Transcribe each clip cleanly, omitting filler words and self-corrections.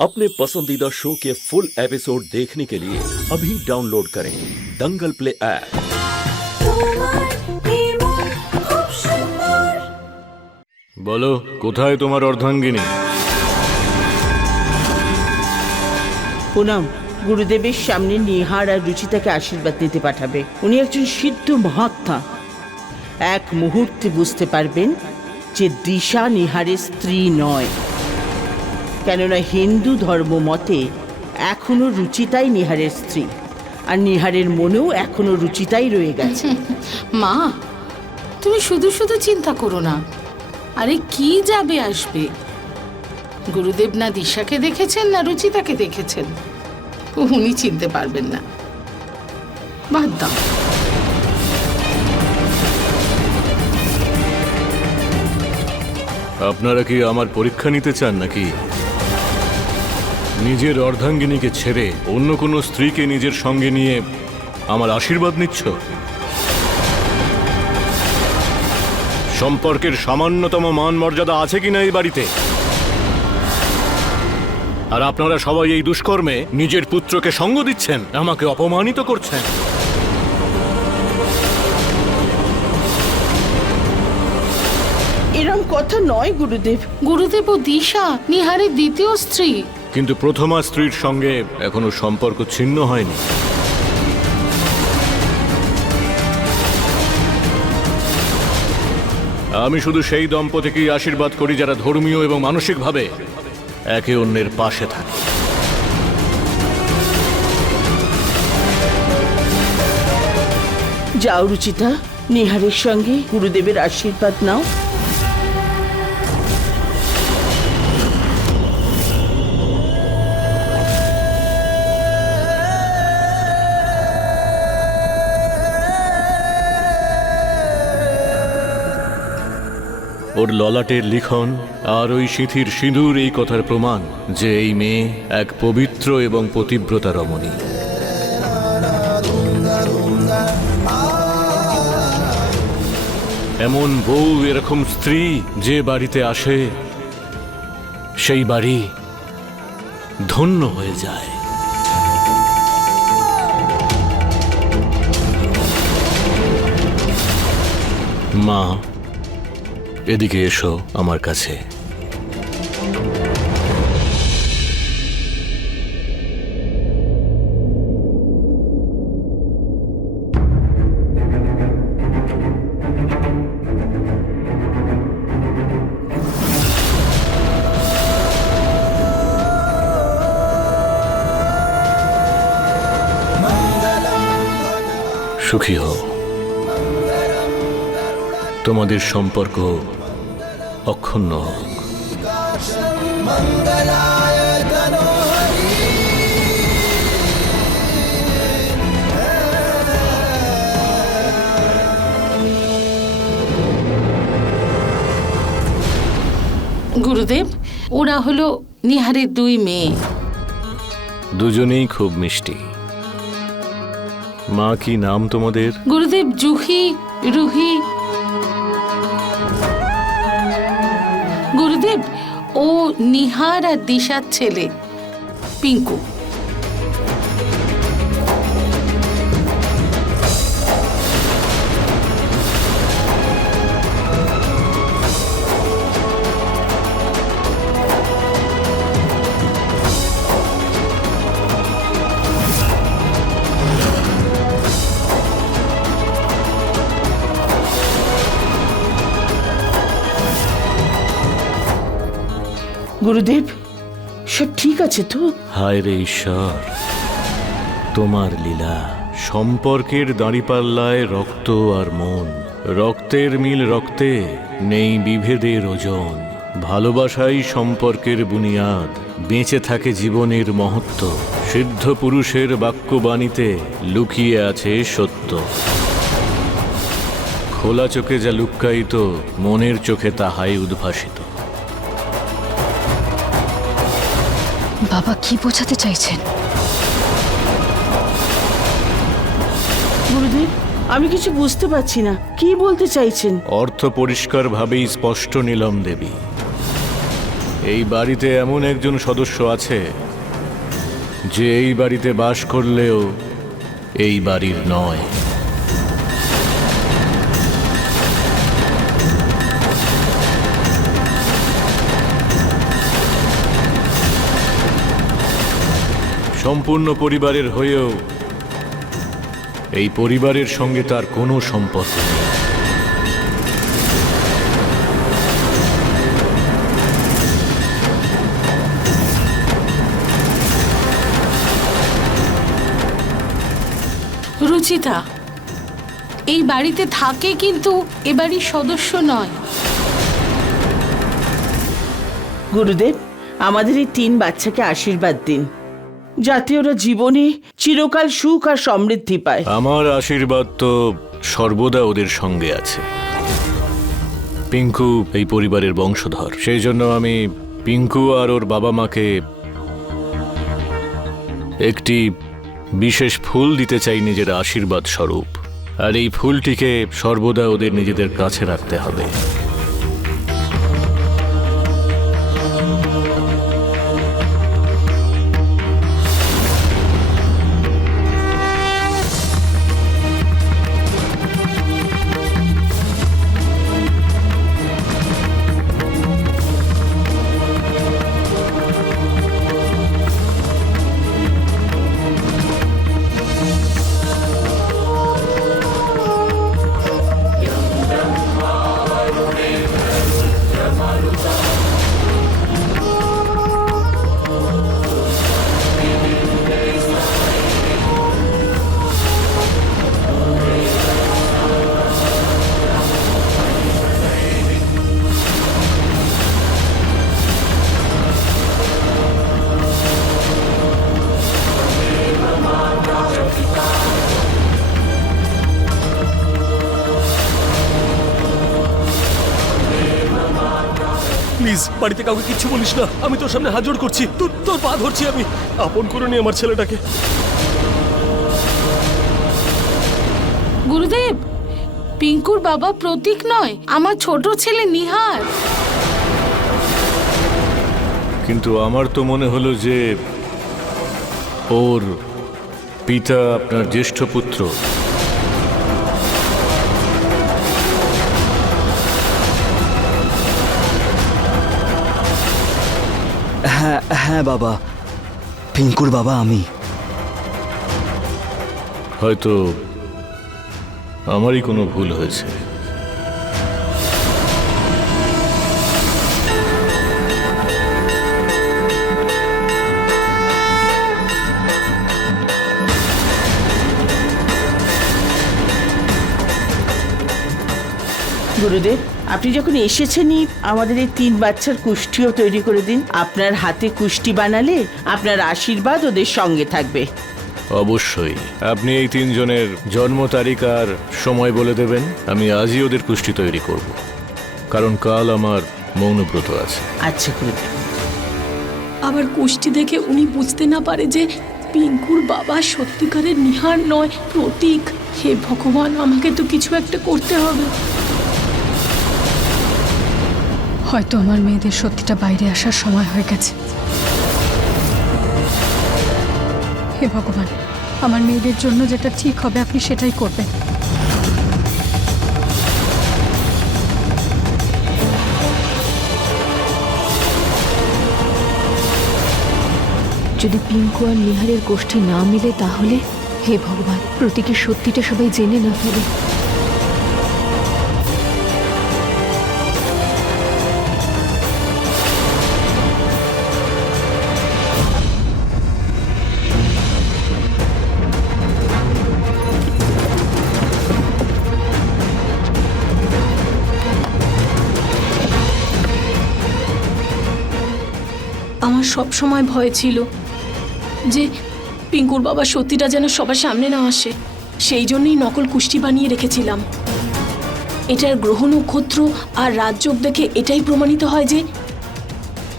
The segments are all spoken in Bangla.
अपने पसंदीदा शो के फुल एपिसोड देखने के लिए अभी डाउनलोड करें दंगल प्ले ऐप। বলো কোথায় তোমার অর্ধাঙ্গিনী? পুনম গুরুদেবের সামনে নিহার আর রুচিতাকে আশীর্বাদ দিতে পাঠাবে। উনি একজন সিদ্ধ মহাত্মা। এক মুহূর্তে বুঝতে পারবেন যে দিশা নিহারের স্ত্রী নয়, কেননা হিন্দু ধর্ম মতে এখনো রুচিতাই নিহারের স্ত্রী, আর নিহারের মনেও এখনো রুচিতাই রয়ে গেছে। মা, তুমি শুধু শুধু চিন্তা করো না। আরে কি যাবে আসবে, গুরুদেব না দিশাকে দেখেছেন না রুচিতাকে দেখেছেন, উনি চিনতে পারবেন না। বাদ দাও। আপনারা কি আমার পরীক্ষা নিতে চান নাকি? নিজের অর্ধাঙ্গিনীকে ছেড়ে অন্য কোনো স্ত্রীকে নিজের সঙ্গে নিয়ে আমার আশীর্বাদ নিচ্ছ? সম্পর্কের সামান্যতম মান মর্যাদা আছে কিনা এই বাড়িতে? আর আপনারা সবাই এই দুষ্কর্মে নিজের পুত্রকে সঙ্গ দিচ্ছেন, আমাকে অপমানিত করছেন। এরম কথা নয় গুরুদেব। গুরুদেব ও দিশা নিহারের দ্বিতীয় স্ত্রী। কিন্তু প্রথমা স্ত্রীর সঙ্গে এখনো সম্পর্ক ছিন্ন হয়নি। আমি শুধু সেই দম্পতিকেই আশীর্বাদ করি যারা ধর্মীয় এবং মানসিকভাবে একে অন্যের পাশে থাকে। যাও রুচিতা, নিহারের সঙ্গে গুরুদেবের আশীর্বাদ নাও। ওর ললাটের লিখন আর ওই সিঁথির সিঁদুর এই কথার প্রমাণ যে এই মেয়ে এক পবিত্র এবং পতিব্রতা রমণী। এমন বউ, এরকম স্ত্রী যে বাড়িতে আসে সেই বাড়ি ধন্য হয়ে যায়। মা, এদিকে এসো আমার কাছে। সুখী হও, তোমাদের সম্পর্ক অক্ষুণ্ণ হোক। গুরুদেব, ওরা হলো নিহারের দুই মেয়ে। দুজনেই খুব মিষ্টি। মা, কি নাম তোমাদের? গুরুদেব, জুহি, রুহি। গুরুদেব, ও নিহার আর দিশার ছেলে পিঙ্কু। গুরুদেব, সব ঠিক আছে তো? হায় রে ঈশ্বর, তোমার লীলা। সম্পর্কের দাঁড়িপাল্লায় রক্ত আর মন, রক্তের মিল রক্তে, নেই বিভেদের ওজন। ভালোবাসাই সম্পর্কের বুনিয়াদ, বেঁচে থাকে জীবনের মহত্ব। সিদ্ধ পুরুষের বাক্যবাণীতে লুকিয়ে আছে সত্য। খোলা চোখে যা লুক্কায়িত, মনের চোখে তাহাই উদ্ভাসিত। বাবা কি বোঝাতে চাইছেন? গুরুদেব, আমি কিছু বুঝতে পারছি না, কি বলতে চাইছেন? অর্থ পরিষ্কারভাবেই স্পষ্ট নীলম দেবী। এই বাড়িতে এমন একজন সদস্য আছে যে এই বাড়িতে বাস করলেও এই বাড়ির নয়। সম্পূর্ণ পরিবারের হয়েও এই পরিবারের সঙ্গে তার কোনো সম্পর্ক নেই। রুচিতা এই বাড়িতে থাকে কিন্তু এ বাড়ির সদস্য নয়। গুরুদেব, আমাদের এই 3 বাচ্চাকে আশীর্বাদ দিন, যাতে ওরা জীবনে চিরকাল সুখ আর সমৃদ্ধি পায়। আমার আশীর্বাদ তো সর্বদা ওদের সঙ্গে আছে। পিঙ্কু এই পরিবারের বংশধর, সেই জন্য আমি পিঙ্কু আর ওর বাবা মাকে একটি বিশেষ ফুল দিতে চাই নিজের আশীর্বাদ স্বরূপ, আর এই ফুলটিকে সর্বদা ওদের নিজেদের কাছে রাখতে হবে। প্লিজ বাড়িতে কাউকে কিচ্ছু বলিস না, আমি তোর সামনে হাত জোড় করছি, তোর পা ধরছি, আমি আপন করে নি আমার ছেলেটাকে। গুরুদেব, পিঙ্কুর বাবা প্রতীক নয়, আমার ছোট ছেলে নিহার। কিন্তু আমার তো মনে হলো যে ওর পিতা আপনার জ্যেষ্ঠ পুত্র। হ্যাঁ হ্যাঁ বাবা, পিঙ্কুর বাবা আমি। হয়তো আমারই কোনো ভুল হয়েছে। গুরুদেব, আপনি যখন এসেছেনই আমাদের এই 3 বাচ্চার কুষ্টিও তৈরি করে দিন। আপনার হাতে কুষ্টি বানালে আপনার আশীর্বাদ ওদের সঙ্গে থাকবে। অবশ্যই। আপনি এই 3 জনের জন্ম তারিখ আর সময় বলে দেবেন, আমি আজই ওদের কুষ্টি তৈরি করব, কারণ কাল আমার মৌনব্রত আছে। আচ্ছা গুরুদেব। আবার কুষ্টি দেখে উনি বুঝতে না পারে যে পিঙ্কুর বাবা সত্যিকারের নিহার নয়, প্রতীক। হে ভগবান, আমাকে তো কিছু একটা করতে হবে। হয়তো আমার মেয়েদের সত্যিটা বাইরে আসার সময় হয়ে গেছে। হে ভগবান, আমার মেয়েদের জন্য যেটা ঠিক হবে আপনি সেটাই করবেন। যদি পিঙ্কু আর নিহারের গোষ্ঠী না মিলে তাহলে হে ভগবান, প্রতীকের সত্যিটা সবাই জেনে না ফেলে। আমার সব সময় ভয় ছিল যে পিঙ্কুর বাবা সত্যিটা যেন সবার সামনে না আসে, সেই জন্যই নকল কুষ্টি বানিয়ে রেখেছিলাম। এটার গ্রহ নক্ষত্র আর রাজযোগ দেখে এটাই প্রমাণিত হয় যে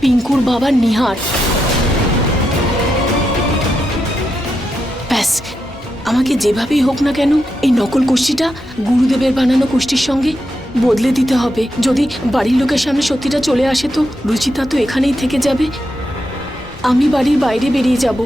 পিঙ্কুর বাবা নিহার। ব্যাস, আমাকে যেভাবেই হোক না কেন এই নকল কুষ্টিটা গুরুদেবের বানানো কুষ্টির সঙ্গে বদলে দিতে হবে। যদি বাড়ির লোকের সামনে সত্যিটা চলে আসে তো রুচিতা তো এখানেই থেকে যাবে, আমি বাড়ির বাইরে বেরিয়ে যাব।